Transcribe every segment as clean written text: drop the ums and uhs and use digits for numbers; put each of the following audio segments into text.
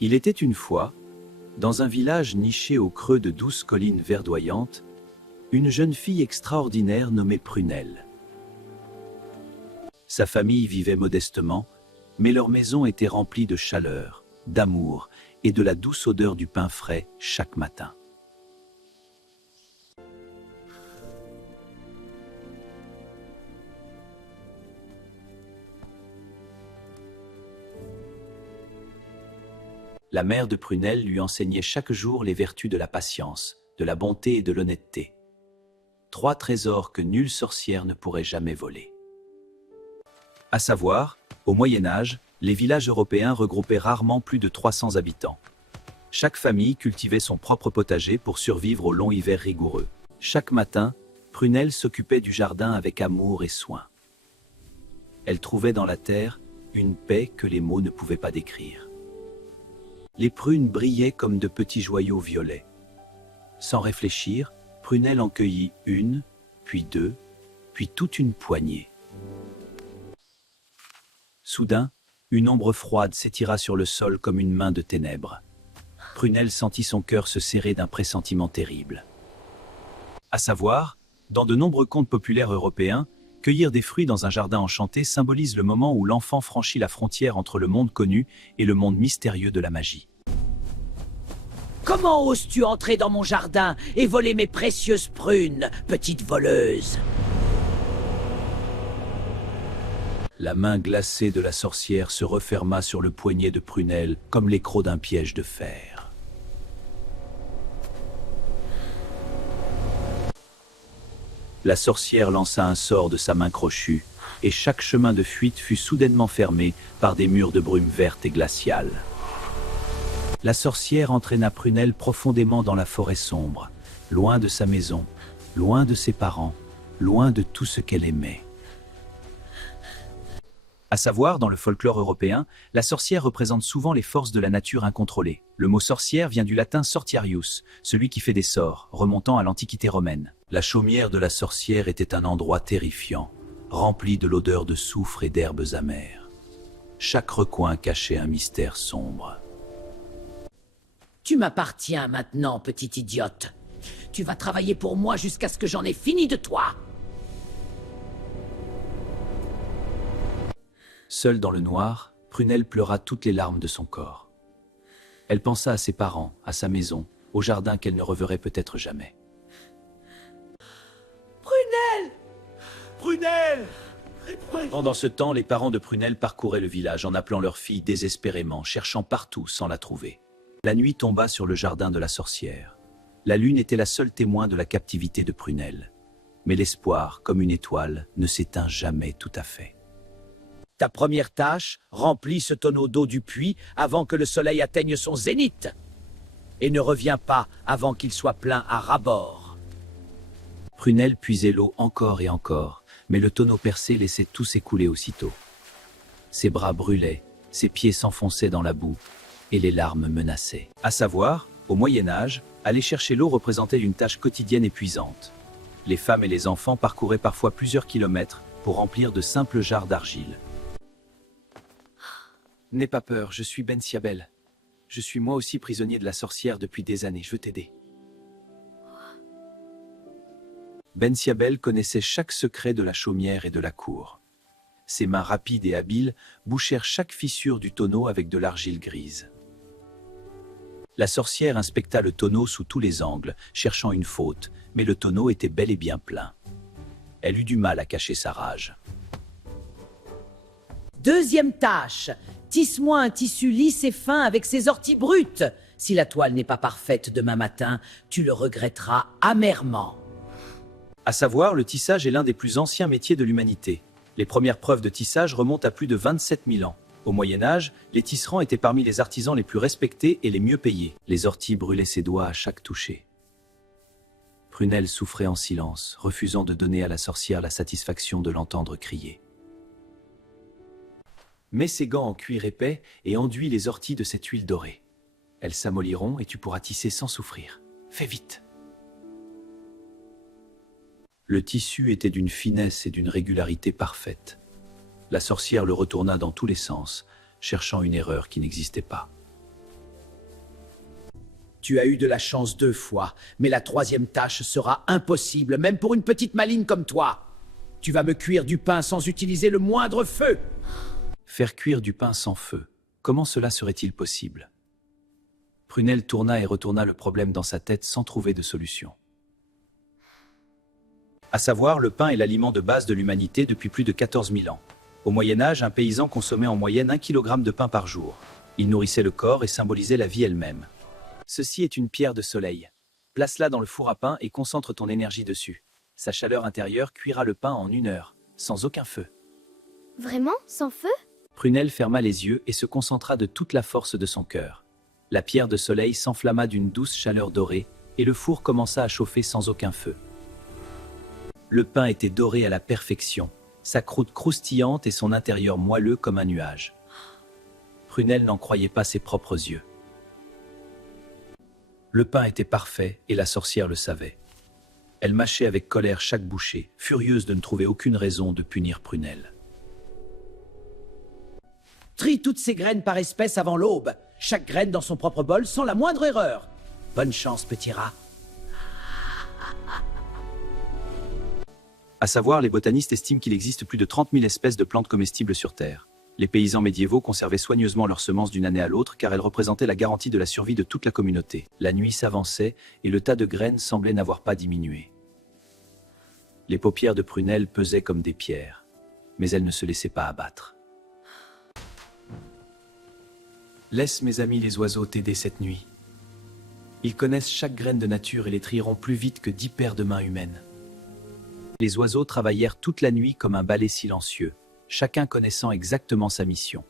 Il était une fois, dans un village niché au creux de douces collines verdoyantes, une jeune fille extraordinaire nommée Prunelle. Sa famille vivait modestement, mais leur maison était remplie de chaleur, d'amour et de la douce odeur du pain frais chaque matin. La mère de Prunelle lui enseignait chaque jour les vertus de la patience, de la bonté et de l'honnêteté. 3 trésors que nulle sorcière ne pourrait jamais voler. À savoir, au Moyen Âge, les villages européens regroupaient rarement plus de 300 habitants. Chaque famille cultivait son propre potager pour survivre aux longs hivers rigoureux. Chaque matin, Prunelle s'occupait du jardin avec amour et soin. Elle trouvait dans la terre une paix que les mots ne pouvaient pas décrire. Les prunes brillaient comme de petits joyaux violets. Sans réfléchir, Prunelle en cueillit 1, puis 2, puis toute une poignée. Soudain, une ombre froide s'étira sur le sol comme une main de ténèbres. Prunelle sentit son cœur se serrer d'un pressentiment terrible. À savoir, dans de nombreux contes populaires européens, cueillir des fruits dans un jardin enchanté symbolise le moment où l'enfant franchit la frontière entre le monde connu et le monde mystérieux de la magie. Comment oses-tu entrer dans mon jardin et voler mes précieuses prunes, petite voleuse? La main glacée de la sorcière se referma sur le poignet de Prunelle comme l'écrou d'un piège de fer. La sorcière lança un sort de sa main crochue, et chaque chemin de fuite fut soudainement fermé par des murs de brume verte et glaciale. La sorcière entraîna Prunelle profondément dans la forêt sombre, loin de sa maison, loin de ses parents, loin de tout ce qu'elle aimait. À savoir, dans le folklore européen, la sorcière représente souvent les forces de la nature incontrôlées. Le mot sorcière vient du latin sortiarius, celui qui fait des sorts, remontant à l'Antiquité romaine. La chaumière de la sorcière était un endroit terrifiant, rempli de l'odeur de soufre et d'herbes amères. Chaque recoin cachait un mystère sombre. Tu m'appartiens maintenant, petite idiote. Tu vas travailler pour moi jusqu'à ce que j'en ai fini de toi. Seule dans le noir, Prunelle pleura toutes les larmes de son corps. Elle pensa à ses parents, à sa maison, au jardin qu'elle ne reverrait peut-être jamais. Prunelle! Prunelle! Pendant ce temps, les parents de Prunelle parcouraient le village en appelant leur fille désespérément, cherchant partout sans la trouver. La nuit tomba sur le jardin de la sorcière. La lune était la seule témoin de la captivité de Prunelle. Mais l'espoir, comme une étoile, ne s'éteint jamais tout à fait. Ta première tâche, remplis ce tonneau d'eau du puits avant que le soleil atteigne son zénith. Et ne reviens pas avant qu'il soit plein à ras-bord. Prunelle puisait l'eau encore et encore, mais le tonneau percé laissait tout s'écouler aussitôt. Ses bras brûlaient, ses pieds s'enfonçaient dans la boue, et les larmes menaçaient. À savoir, au Moyen Âge, aller chercher l'eau représentait une tâche quotidienne épuisante. Les femmes et les enfants parcouraient parfois plusieurs kilomètres pour remplir de simples jarres d'argile. N'aie pas peur, je suis Bensiabel. Je suis moi aussi prisonnier de la sorcière depuis des années, je veux t'aider. Bensiabel connaissait chaque secret de la chaumière et de la cour. Ses mains rapides et habiles bouchèrent chaque fissure du tonneau avec de l'argile grise. La sorcière inspecta le tonneau sous tous les angles, cherchant une faute, mais le tonneau était bel et bien plein. Elle eut du mal à cacher sa rage. Deuxième tâche, tisse-moi un tissu lisse et fin avec ses orties brutes. Si la toile n'est pas parfaite demain matin, tu le regretteras amèrement. À savoir, le tissage est l'un des plus anciens métiers de l'humanité. Les premières preuves de tissage remontent à plus de 27 000 ans. Au Moyen Âge, les tisserands étaient parmi les artisans les plus respectés et les mieux payés. Les orties brûlaient ses doigts à chaque toucher. Prunelle souffrait en silence, refusant de donner à la sorcière la satisfaction de l'entendre crier. Mets ses gants en cuir épais et enduis les orties de cette huile dorée. Elles s'amolliront et tu pourras tisser sans souffrir. Fais vite! Le tissu était d'une finesse et d'une régularité parfaite. La sorcière le retourna dans tous les sens, cherchant une erreur qui n'existait pas. Tu as eu de la chance 2 fois, mais la 3e tâche sera impossible, même pour une petite maligne comme toi. Tu vas me cuire du pain sans utiliser le moindre feu. Faire cuire du pain sans feu, comment cela serait-il possible? Prunelle tourna et retourna le problème dans sa tête sans trouver de solution. À savoir, le pain est l'aliment de base de l'humanité depuis plus de 14 000 ans. Au Moyen-Âge, un paysan consommait en moyenne 1 kg de pain par jour. Il nourrissait le corps et symbolisait la vie elle-même. Ceci est une pierre de soleil. Place-la dans le four à pain et concentre ton énergie dessus. Sa chaleur intérieure cuira le pain en 1 heure, sans aucun feu. Vraiment? Sans feu? Prunelle ferma les yeux et se concentra de toute la force de son cœur. La pierre de soleil s'enflamma d'une douce chaleur dorée et le four commença à chauffer sans aucun feu. Le pain était doré à la perfection, sa croûte croustillante et son intérieur moelleux comme un nuage. Prunelle n'en croyait pas ses propres yeux. Le pain était parfait et la sorcière le savait. Elle mâchait avec colère chaque bouchée, furieuse de ne trouver aucune raison de punir Prunelle. Trie toutes ces graines par espèce avant l'aube, chaque graine dans son propre bol sans la moindre erreur. Bonne chance, petit rat. À savoir, les botanistes estiment qu'il existe plus de 30 000 espèces de plantes comestibles sur Terre. Les paysans médiévaux conservaient soigneusement leurs semences d'une année à l'autre car elles représentaient la garantie de la survie de toute la communauté. La nuit s'avançait et le tas de graines semblait n'avoir pas diminué. Les paupières de Prunelle pesaient comme des pierres, mais elle ne se laissait pas abattre. Laisse mes amis les oiseaux t'aider cette nuit. Ils connaissent chaque graine de nature et les trieront plus vite que 10 paires de mains humaines. Les oiseaux travaillèrent toute la nuit comme un balai silencieux, chacun connaissant exactement sa mission.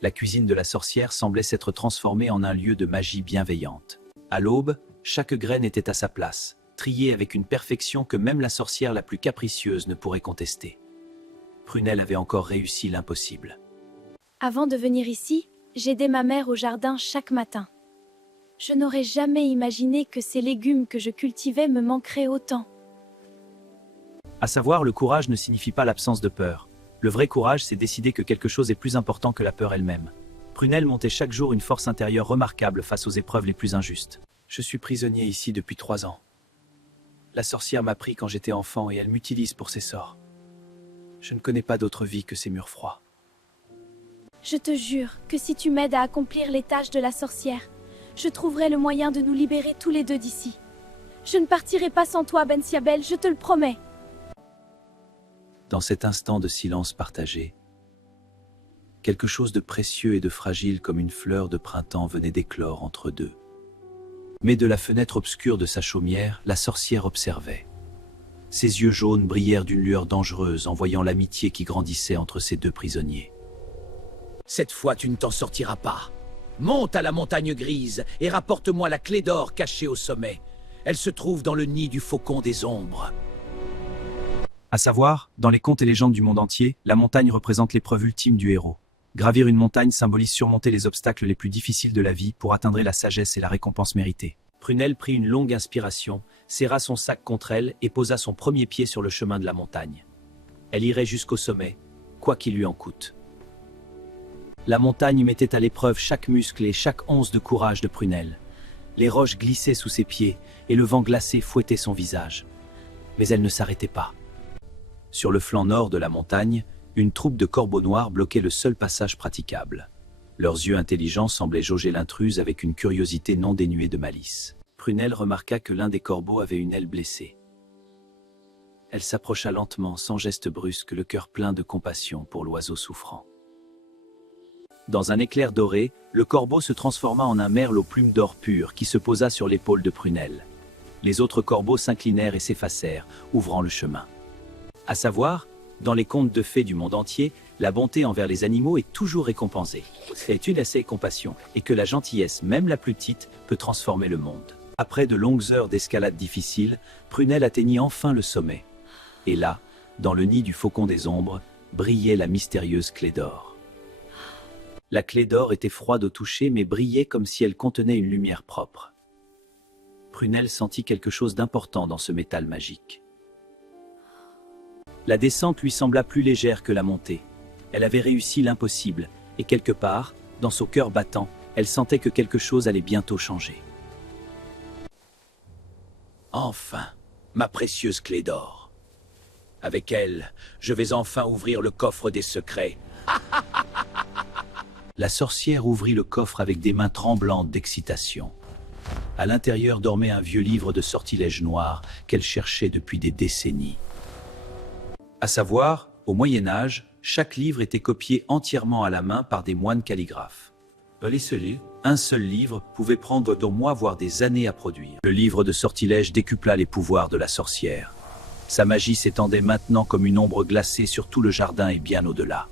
La cuisine de la sorcière semblait s'être transformée en un lieu de magie bienveillante. À l'aube, chaque graine était à sa place, triée avec une perfection que même la sorcière la plus capricieuse ne pourrait contester. Prunelle avait encore réussi l'impossible. Avant de venir ici, j'aidais ma mère au jardin chaque matin. Je n'aurais jamais imaginé que ces légumes que je cultivais me manqueraient autant. À savoir, le courage ne signifie pas l'absence de peur. Le vrai courage, c'est décider que quelque chose est plus important que la peur elle-même. Prunelle montait chaque jour une force intérieure remarquable face aux épreuves les plus injustes. Je suis prisonnier ici depuis 3 ans. La sorcière m'a pris quand j'étais enfant et elle m'utilise pour ses sorts. Je ne connais pas d'autre vie que ces murs froids. Je te jure que si tu m'aides à accomplir les tâches de la sorcière, je trouverai le moyen de nous libérer tous les deux d'ici. Je ne partirai pas sans toi, Bensiabel, je te le promets. Dans cet instant de silence partagé, quelque chose de précieux et de fragile comme une fleur de printemps venait d'éclore entre deux. Mais de la fenêtre obscure de sa chaumière, la sorcière observait. Ses yeux jaunes brillèrent d'une lueur dangereuse en voyant l'amitié qui grandissait entre ces 2 prisonniers. Cette fois, tu ne t'en sortiras pas. Monte à la montagne grise et rapporte-moi la clé d'or cachée au sommet. Elle se trouve dans le nid du faucon des ombres. À savoir, dans les contes et légendes du monde entier, la montagne représente l'épreuve ultime du héros. Gravir une montagne symbolise surmonter les obstacles les plus difficiles de la vie pour atteindre la sagesse et la récompense méritée. Prunelle prit une longue inspiration, serra son sac contre elle et posa son premier pied sur le chemin de la montagne. Elle irait jusqu'au sommet, quoi qu'il lui en coûte. La montagne mettait à l'épreuve chaque muscle et chaque once de courage de Prunelle. Les roches glissaient sous ses pieds et le vent glacé fouettait son visage. Mais elle ne s'arrêtait pas. Sur le flanc nord de la montagne, une troupe de corbeaux noirs bloquait le seul passage praticable. Leurs yeux intelligents semblaient jauger l'intruse avec une curiosité non dénuée de malice. Prunelle remarqua que l'un des corbeaux avait une aile blessée. Elle s'approcha lentement, sans geste brusque, le cœur plein de compassion pour l'oiseau souffrant. Dans un éclair doré, le corbeau se transforma en un merle aux plumes d'or pur qui se posa sur l'épaule de Prunelle. Les autres corbeaux s'inclinèrent et s'effacèrent, ouvrant le chemin. À savoir, dans les contes de fées du monde entier, la bonté envers les animaux est toujours récompensée. C'est une assez compassion, et que la gentillesse, même la plus petite, peut transformer le monde. Après de longues heures d'escalade difficile, Prunelle atteignit enfin le sommet. Et là, dans le nid du faucon des ombres, brillait la mystérieuse clé d'or. La clé d'or était froide au toucher, mais brillait comme si elle contenait une lumière propre. Prunelle sentit quelque chose d'important dans ce métal magique. La descente lui sembla plus légère que la montée. Elle avait réussi l'impossible, et quelque part, dans son cœur battant, elle sentait que quelque chose allait bientôt changer. Enfin, ma précieuse clé d'or. Avec elle, je vais enfin ouvrir le coffre des secrets. La sorcière ouvrit le coffre avec des mains tremblantes d'excitation. À l'intérieur dormait un vieux livre de sortilèges noirs qu'elle cherchait depuis des décennies. À savoir, au Moyen Âge, chaque livre était copié entièrement à la main par des moines calligraphes. Un seul livre pouvait prendre des mois voire des années à produire. Le livre de sortilèges décupla les pouvoirs de la sorcière. Sa magie s'étendait maintenant comme une ombre glacée sur tout le jardin et bien au-delà.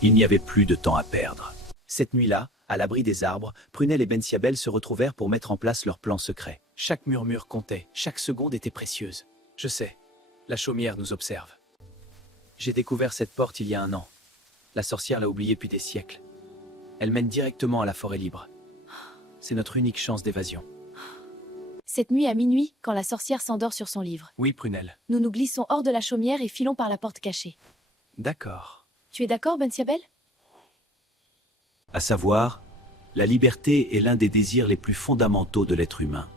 Il n'y avait plus de temps à perdre. Cette nuit-là, à l'abri des arbres, Prunelle et Bensiabel se retrouvèrent pour mettre en place leur plan secret. Chaque murmure comptait, chaque seconde était précieuse. Je sais, la chaumière nous observe. J'ai découvert cette porte il y a 1 an. La sorcière l'a oubliée depuis des siècles. Elle mène directement à la forêt libre. C'est notre unique chance d'évasion. Cette nuit à minuit, quand la sorcière s'endort sur son livre, Oui, Prunelle. nous nous glissons hors de la chaumière et filons par la porte cachée. D'accord. Tu es d'accord, Bensiabel? À savoir, la liberté est l'un des désirs les plus fondamentaux de l'être humain.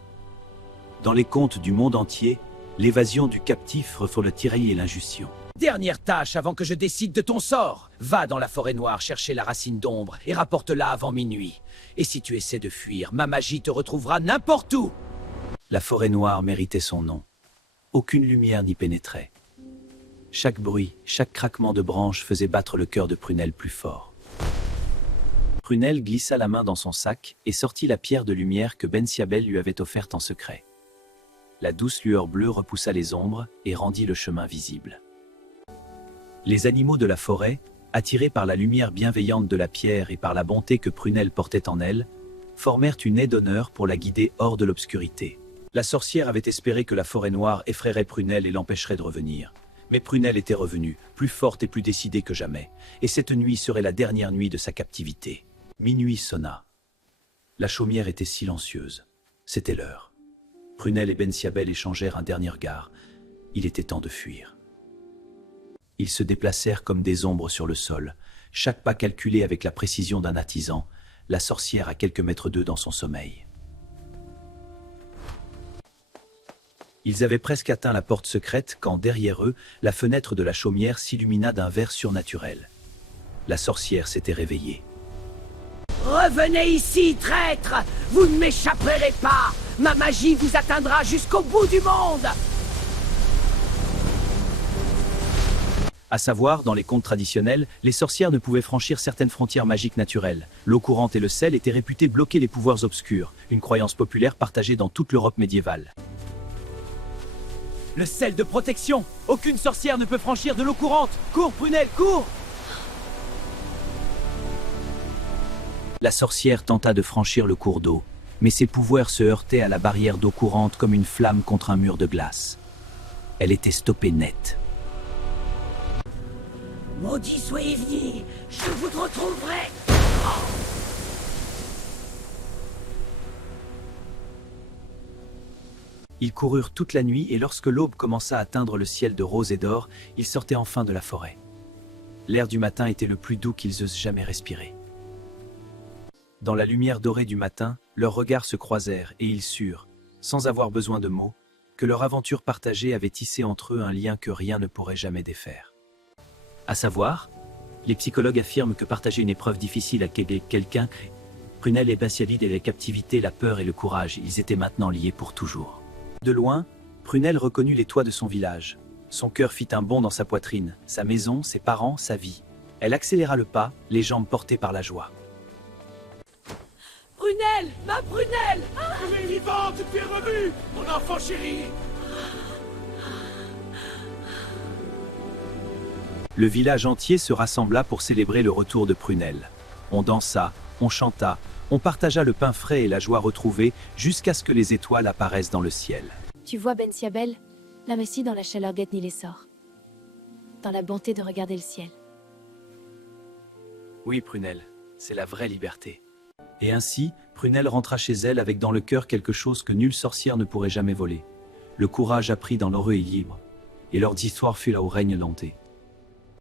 Dans les contes du monde entier, l'évasion du captif refont le tyrannie et l'injustice. Dernière tâche avant que je décide de ton sort. Va dans la forêt noire chercher la racine d'ombre et rapporte-la avant minuit. Et si tu essaies de fuir, ma magie te retrouvera n'importe où. La forêt noire méritait son nom. Aucune lumière n'y pénétrait. Chaque bruit, chaque craquement de branches faisait battre le cœur de Prunelle plus fort. Prunelle glissa la main dans son sac et sortit la pierre de lumière que Bensiabel lui avait offerte en secret. La douce lueur bleue repoussa les ombres et rendit le chemin visible. Les animaux de la forêt, attirés par la lumière bienveillante de la pierre et par la bonté que Prunelle portait en elle, formèrent une aide d'honneur pour la guider hors de l'obscurité. La sorcière avait espéré que la forêt noire effraierait Prunelle et l'empêcherait de revenir. Mais Prunelle était revenue, plus forte et plus décidée que jamais, et cette nuit serait la dernière nuit de sa captivité. Minuit sonna. La chaumière était silencieuse. C'était l'heure. Prunelle et Bensiabel échangèrent un dernier regard. Il était temps de fuir. Ils se déplacèrent comme des ombres sur le sol, chaque pas calculé avec la précision d'un artisan, la sorcière à quelques mètres d'eux dans son sommeil. Ils avaient presque atteint la porte secrète quand, derrière eux, la fenêtre de la chaumière s'illumina d'un vert surnaturel. La sorcière s'était réveillée. Revenez ici, traître! Vous ne m'échapperez pas! Ma magie vous atteindra jusqu'au bout du monde! À savoir, dans les contes traditionnels, les sorcières ne pouvaient franchir certaines frontières magiques naturelles. L'eau courante et le sel étaient réputés bloquer les pouvoirs obscurs, une croyance populaire partagée dans toute l'Europe médiévale. Le sel de protection! Aucune sorcière ne peut franchir de l'eau courante! Cours, Prunelle, cours! La sorcière tenta de franchir le cours d'eau, mais ses pouvoirs se heurtaient à la barrière d'eau courante comme une flamme contre un mur de glace. Elle était stoppée net. Maudit soyez-y, je vous retrouverai! Ils coururent toute la nuit et lorsque l'aube commença à teindre le ciel de rose et d'or, ils sortaient enfin de la forêt. L'air du matin était le plus doux qu'ils eussent jamais respiré. Dans la lumière dorée du matin, leurs regards se croisèrent et ils surent, sans avoir besoin de mots, que leur aventure partagée avait tissé entre eux un lien que rien ne pourrait jamais défaire. À savoir, les psychologues affirment que partager une épreuve difficile avec quelqu'un, Prunelle et Bensiabel et la captivité, la peur et le courage, ils étaient maintenant liés pour toujours. De loin, Prunelle reconnut les toits de son village. Son cœur fit un bond dans sa poitrine, sa maison, ses parents, sa vie. Elle accéléra le pas, les jambes portées par la joie. Prunelle! Ma Prunelle! Tu es vivante, tu es revue, mon enfant chéri! Le village entier se rassembla pour célébrer le retour de Prunelle. On dansa, on chanta, on partagea le pain frais et la joie retrouvée jusqu'à ce que les étoiles apparaissent dans le ciel. Tu vois, Bensiabel, la messie dans la chaleur guette ni l'essor. Dans la bonté de regarder le ciel. Oui, Prunelle, c'est la vraie liberté. Et ainsi, Prunelle rentra chez elle avec dans le cœur quelque chose que nulle sorcière ne pourrait jamais voler. Le courage appris dans l'heureux et libre. Et leur histoire fut là où règne l'onté.